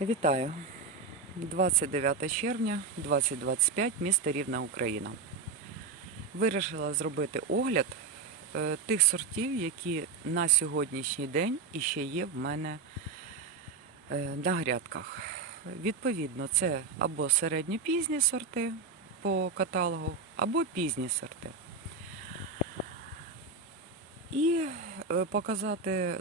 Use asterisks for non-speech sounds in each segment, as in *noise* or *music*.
Вітаю! 29 червня 2025, місто Рівна, Україна. Вирішила зробити огляд е, тих сортів, які на сьогоднішній день іще є в мене е, на грядках. Відповідно, це або середньопізні сорти по каталогу, або пізні сорти. І е, показати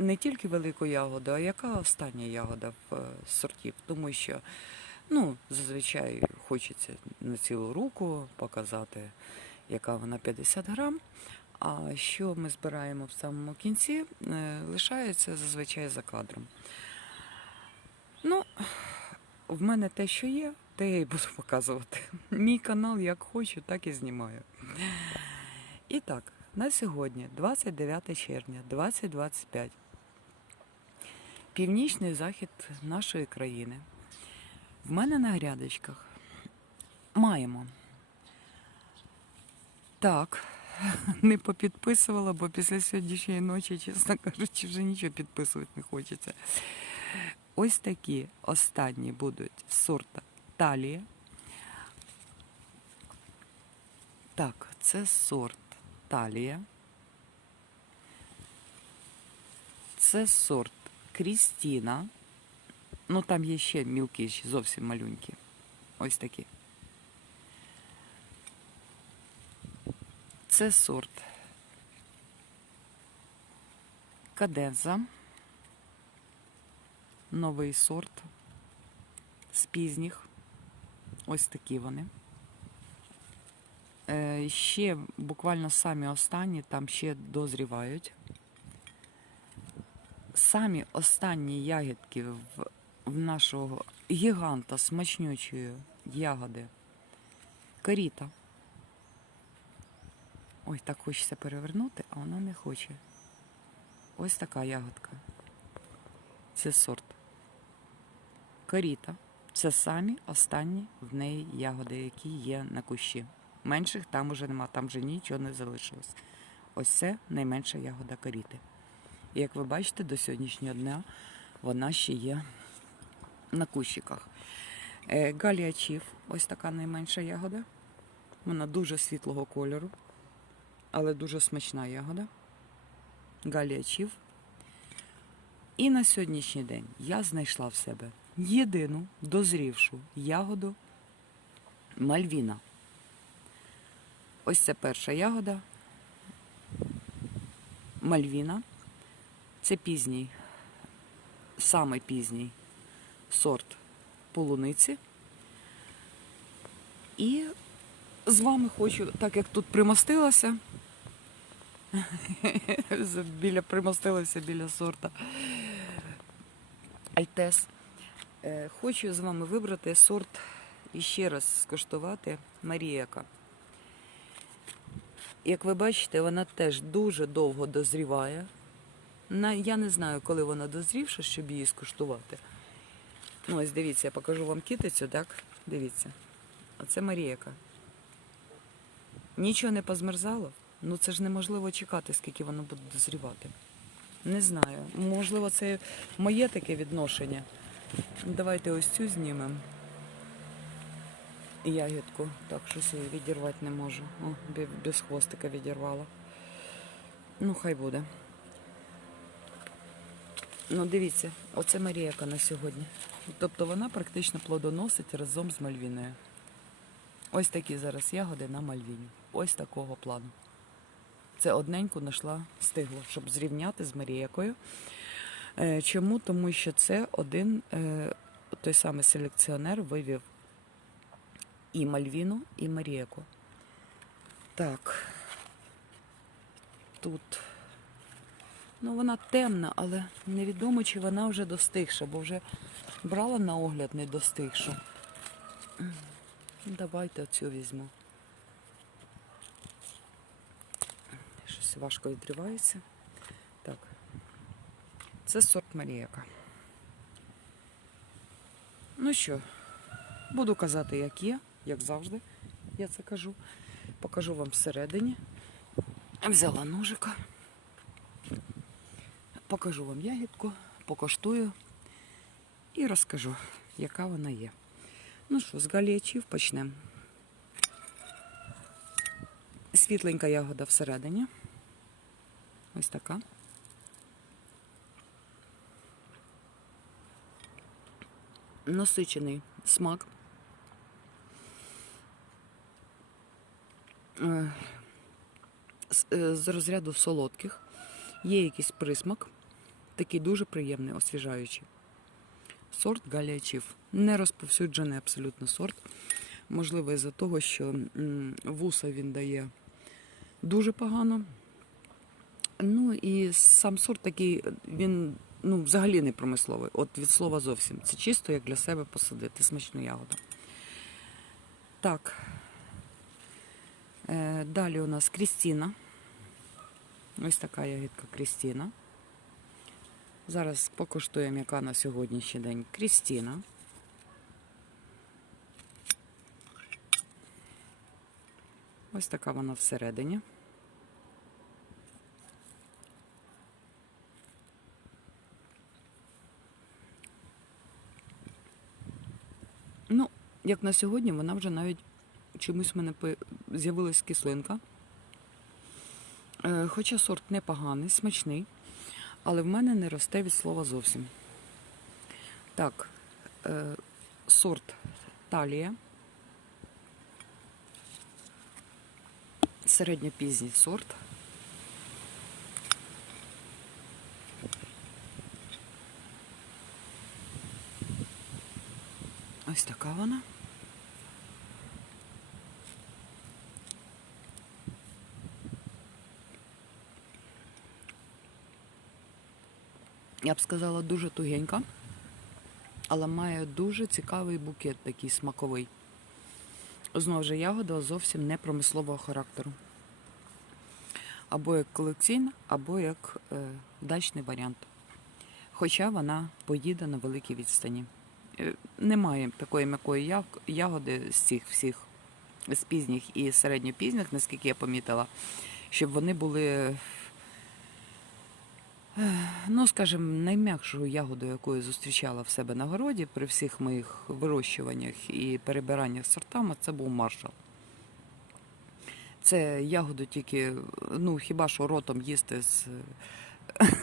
не тільки велику ягоду, а яка остання ягода в е, сортів. Тому що ну, зазвичай хочеться на цілу руку показати, яка вона 50 грам. А що ми збираємо в самому кінці, е, лишається зазвичай за кадром. Ну, в мене те, що є, те я і буду *laughs* показувати. Мій канал як хочу, так і знімаю. І так, на сьогодні, 29 червня 2025, північний захід нашої країни. В мене на грядочках маємо. Так, *laughs* не попідписувала, бо після сьогоднішньої ночі, чесно кажучи, вже нічого підписувати не хочеться. Ось такі останні будуть сорта талія. Так, це сорт талія. Це сорт Крістіна. Ну, там є ще мілкі, ще зовсім малюнькі. Ось такі. Це сорт Каденза. Новий сорт з пізніх. Ось такі вони. Е, Ще буквально самі останні там ще дозрівають. Самі останні ягідки в, в нашого гіганта смачнючої ягоди. Каріта. Ой, так хочеться перевернути, а вона не хоче. Ось така ягодка. Це сорт. Каріта. Це самі останні в неї ягоди, які є на кущі. Менших там уже нема, там вже нічого не залишилось. Ось це найменша ягода каріти. Як ви бачите, до сьогоднішнього дня вона ще є на кущиках. Е, Галія Чіф, ось така найменша ягода. Вона дуже світлого кольору, але дуже смачна ягода. Галія Чіф. І на сьогоднішній день я знайшла в себе єдину дозрівшу ягоду Мальвіна. Ось це перша ягода. Мальвіна. Це пізній, саме пізній сорт полуниці. І з вами хочу, так як тут примостилася, *laughs* біля примостилася біля сорта Альтес. Е, Хочу з вами вибрати сорт і ще раз скуштувати Маріяка. Як ви бачите, вона теж дуже довго дозріває. Я не знаю, коли вона дозрівша, щоб її скуштувати. Ну, ось дивіться, я покажу вам китицю, так? Дивіться. Оце Маріяка. Нічого не позмерзало. Ну це ж неможливо чекати, скільки воно буде дозрівати. Не знаю. Можливо, це моє таке відношення. Давайте ось цю знімемо. Ягідку. Так, щось її відірвати не можу. О, без хвостика відірвала. Ну, хай буде. Ну, дивіться, оце Маріяка на сьогодні. Тобто вона практично плодоносить разом з Мальвіною. Ось такі зараз ягоди на Мальвіні. Ось такого плану. Це одненьку знайшла стигло, щоб зрівняти з Маріякою. Е, Чому? Тому що це один е, той самий селекціонер вивів і Мальвіну, і Маріяку. Так. Тут. Ну, вона темна, але невідомо, чи вона вже достигша, бо вже брала на огляд не достигшу. Давайте оцю візьму. Щось важко відривається. Так. Це сорт Маріяка. Ну що, буду казати, як є, як завжди. Я це кажу. Покажу вам всередині. Взяла ножика. Покажу вам ягідку, покоштую і розкажу, яка вона є. Ну що, з галіячів почнемо. Світленька ягода всередині. Ось така. Насичений смак. Е, е, З розряду солодких. Є якийсь присмак, такий дуже приємний, освіжаючий. Сорт галіачів. Не розповсюджений абсолютно сорт. Можливо, із-за того, що вуса він дає дуже погано. Ну і сам сорт такий, він ну, взагалі не промисловий. От від слова зовсім. Це чисто як для себе посадити смачну ягоду. Так. Е, далі у нас Крістіна. Ось така ягідка Крістіна. Зараз покуштуємо, яка на сьогоднішній день Крістіна. Ось така вона всередині. Ну, як на сьогодні, вона вже навіть чомусь в мене з'явилась кислинка. Е, Хоча сорт непоганий, смачний, але в мене не росте від слова зовсім. Так, е, сорт талія. Середньопізній сорт. Ось така вона. Я б сказала, дуже тугенька, але має дуже цікавий букет такий смаковий. Знову ж ягода зовсім не промислового характеру. Або як колекційна, або як е, дачний варіант. Хоча вона поїде на великій відстані. Е, Немає такої м'якої ягоди з цих всіх з пізніх і середньопізніх, наскільки я помітила, щоб вони були, ну, скажімо, найм'якшою ягодою, яку я зустрічала в себе на городі при всіх моїх вирощуваннях і перебираннях сортами, це був маршал. Це ягоду тільки, ну хіба що ротом їсти з,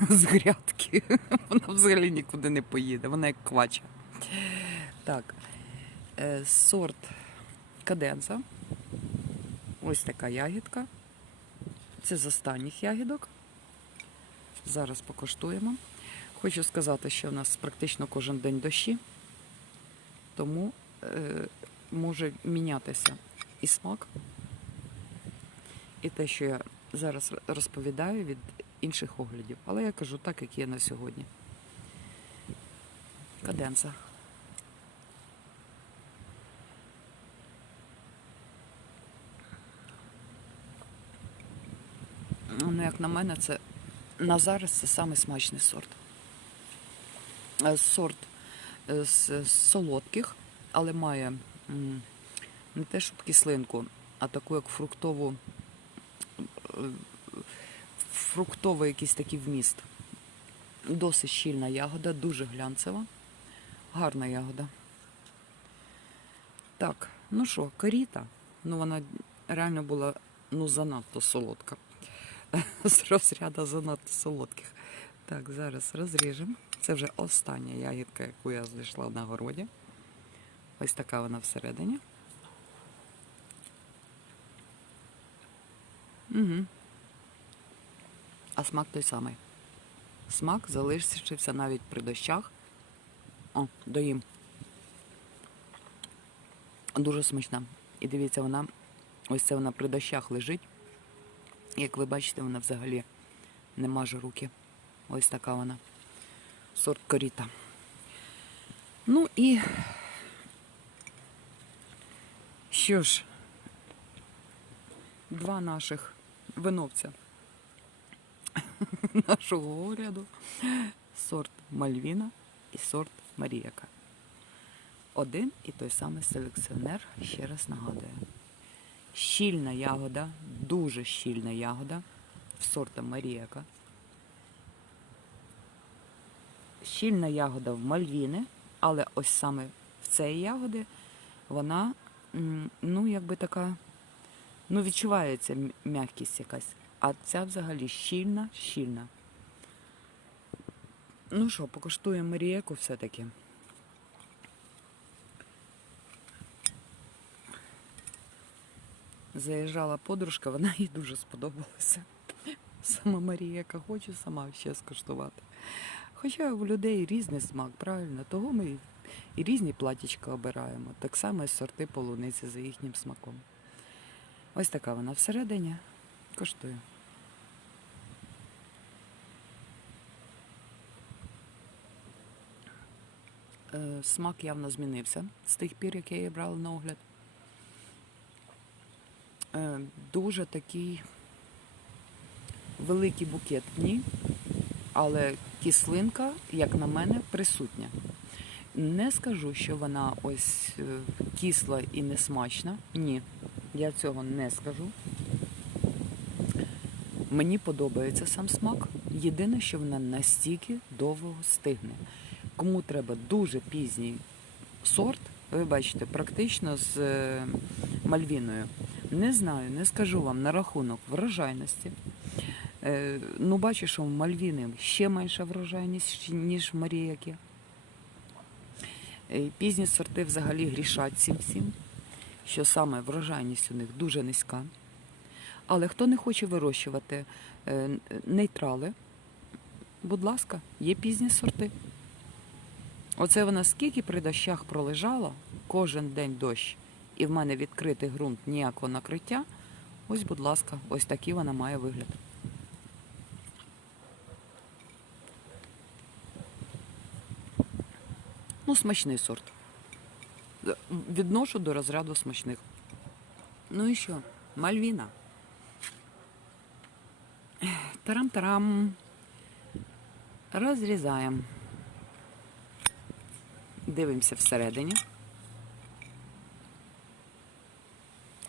з грядки. *laughs* Вона взагалі нікуди не поїде, вона як квача. Так, е, сорт каденза. Ось така ягідка. Це з останніх ягідок. Зараз покуштуємо. Хочу сказати, що в нас практично кожен день дощі, тому е, може мінятися і смак, і те, що я зараз розповідаю від інших оглядів. Але я кажу так, як є на сьогодні. Каденза. Ну, як на мене, це на зараз це самий смачний сорт. Е, Сорт е, з солодких, але має не те, щоб кислинку, а таку як фруктову, е, фруктовий якийсь такий вміст. Досить щільна ягода, дуже глянцева, гарна ягода. Так, ну що, каріта, ну вона реально була ну, занадто солодка. *laughs* З розряду занадто солодких. Так, зараз розріжемо. Це вже остання ягідка, яку я знайшла на городі. Ось така вона всередині. Угу. А смак той самий. Смак залишився навіть при дощах. О, доїм. Дуже смачна. І дивіться, вона ось це вона при дощах лежить. Як ви бачите, вона взагалі не маже руки. Ось така вона. Сорт коріта. Ну і що ж, два наших виновця *laughs* нашого огляду. Сорт Мальвіна і сорт Маріяка. Один і той самий селекціонер, ще раз нагадую. Щільна ягода, дуже щільна ягода в сорта Маріяка. Щільна ягода в Мальвіни Але ось саме в цій ягоди вона, ну, якби така, ну, відчувається м'якість якась. А ця взагалі щільна, щільна. Ну що, покуштуємо Марієку все-таки. Заїжджала подружка, вона їй дуже сподобалася. Сама Марієка хоче сама ще скуштувати. Хоча у людей різний смак, правильно, того ми і- і різні платічка обираємо. Так само і сорти полуниці за їхнім смаком. Ось така вона всередині. Коштує. Е, Смак явно змінився з тих пір, як я її брала на огляд. Е, Дуже такий великий букет ні, але кислинка, як на мене, присутня. Не скажу, що вона ось е, кисла і несмачна. Ні, я цього не скажу. Мені подобається сам смак. Єдине, що вона настільки довго стигне. Кому треба дуже пізній сорт, ви бачите, практично з е, мальвіною. Не знаю, не скажу вам на рахунок врожайності. Е, Ну, бачу, що в Мальвіни ще менша врожайність, ніж в Маріяки. Е, Пізні сорти взагалі грішать цим всім, що саме врожайність у них дуже низька. Але хто не хоче вирощувати е, нейтрали, будь ласка, є пізні сорти. Оце вона скільки при дощах пролежала, кожен день дощ, і в мене відкритий ґрунт, ніякого накриття. Ось, будь ласка, ось такий вона має вигляд. Ну, смачний сорт. Відношу до розряду смачних. Ну і що? Мальвіна. Тарам-тарам. Розрізаємо. Дивимося всередині.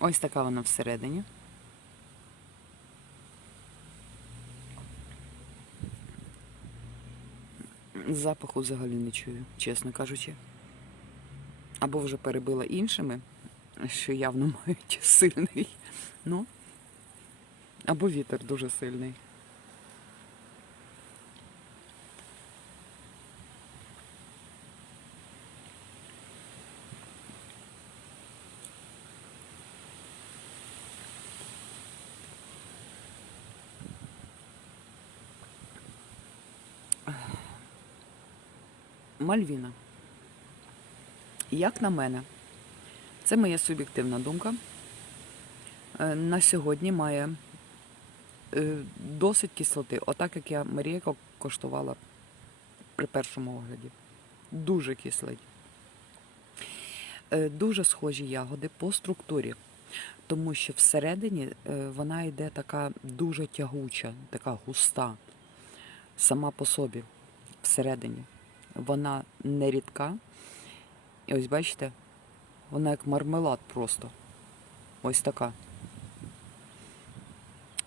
Ось така вона всередині. Запаху взагалі не чую, чесно кажучи. Або вже перебила іншими, що явно *laughs* мають сильний. Ну, або вітер дуже сильний. Мальвіна. Як на мене, це моя суб'єктивна думка. е, На сьогодні має е, досить кислоти, отак як я Марієко коштувала при першому огляді. Дуже кислий. Е, Дуже схожі ягоди по структурі, тому що всередині вона йде така дуже тягуча, така густа, сама по собі всередині. Вона не рідка. І ось бачите, вона як мармелад просто. Ось така.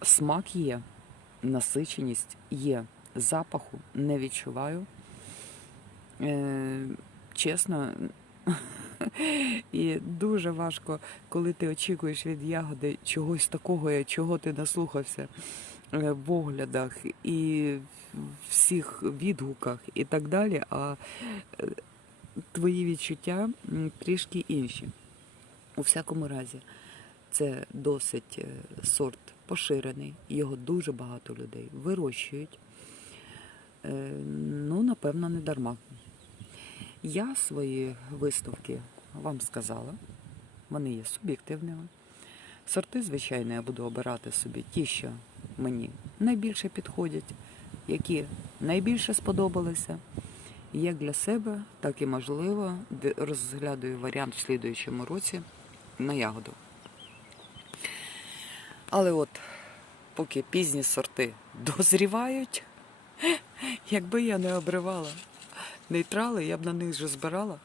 Смак є, насиченість є, запаху не відчуваю. Е, чесно, *laughs* і дуже важко, коли ти очікуєш від ягоди чогось такого, чого ти наслухався е, в оглядах і всіх відгуках і так далі. А е, твої відчуття трішки інші. У всякому разі, це досить е, сорт поширений, його дуже багато людей вирощують. Е, Ну, напевно, не дарма. Я свої виставки вам сказала, вони є суб'єктивними. Сорти, звичайно, я буду обирати собі ті, що мені найбільше підходять, які найбільше сподобалися. Як для себе, так і можливо, розглядаю варіант в слідуючому році на ягоду. Але от, поки пізні сорти дозрівають, *laughs* якби я не обривала нейтрали, я б на них вже збирала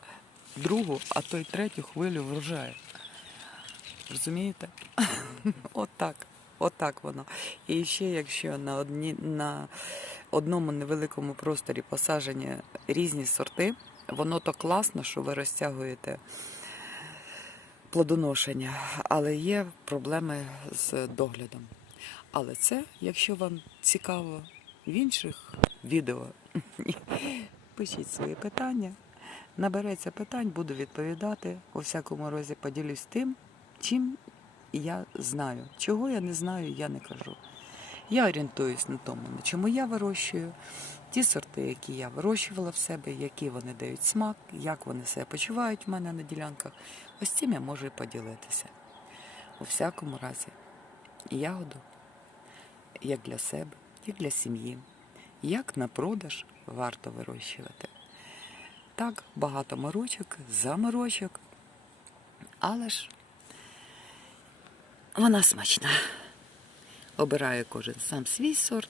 другу, а то й третю хвилю врожаю. Розумієте? *laughs* Отак. Воно. І ще якщо на, одні, на одному невеликому просторі посаджені різні сорти, воно то класно, що ви розтягуєте плодоношення, але є проблеми з доглядом. Але це, якщо вам цікаво в інших відео, *laughs* пишіть свої питання. Набереться питань, буду відповідати. У всякому разі поділюсь тим, чим я знаю. Чого я не знаю, я не кажу. Я орієнтуюсь на тому, на чому я вирощую, ті сорти, які я вирощувала в себе, які вони дають смак, як вони себе почувають в мене на ділянках. Ось цим я можу і поділитися. У всякому разі, ягоду, як для себе, як для сім'ї, як на продаж варто вирощувати. Так, багато морочок, заморочок, але ж вона смачна. Обирає кожен сам свій сорт.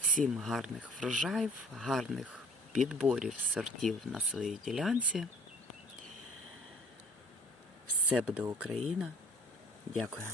Всім гарних врожаїв, гарних підборів сортів на своїй ділянці. Все буде Україна. Дякую.